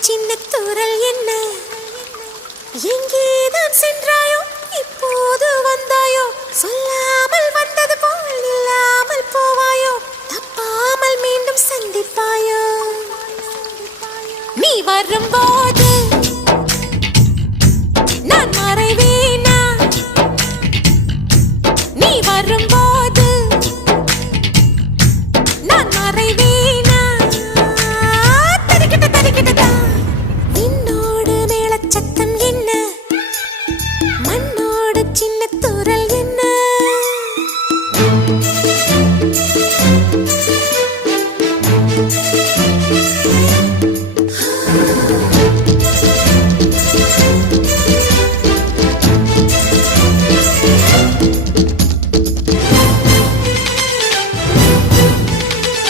சின்ன தூரல் என்ன எங்கேதான் சென்றாயோ இப்போது வந்தாயோ சொல்லாமல் வந்தது போல் இல்லாமல் போவாயோ தப்பாமல் மீண்டும் சந்திப்பாயோ நீ வரும்போது நான் மறைவேனா நீ வரும்போது நான் மறைவேன்